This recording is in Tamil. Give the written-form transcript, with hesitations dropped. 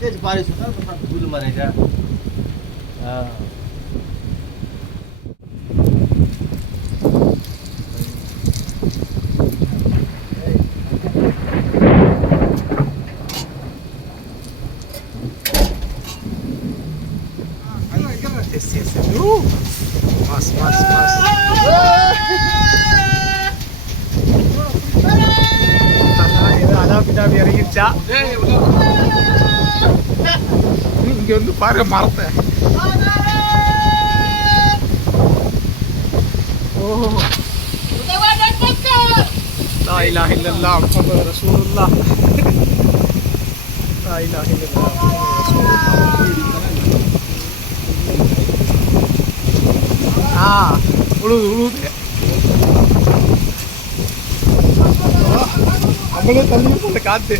तेज बारिश होता है तो फूल मरेगा। हाँ Mas, mas, mas. அதான் இறங்கிடுச்சா இங்க வந்து பாருங்க மரத்தை. ஓ லா இலாஹ இல்லல்லாஹ் முஹம்மது ரசூலுல்லாஹ். லா இலாஹ இல்லல்லாஹ் முஹம்மது ரசூலுல்லாஹ். உழுது நம்மளே தள்ளி போன காத்து.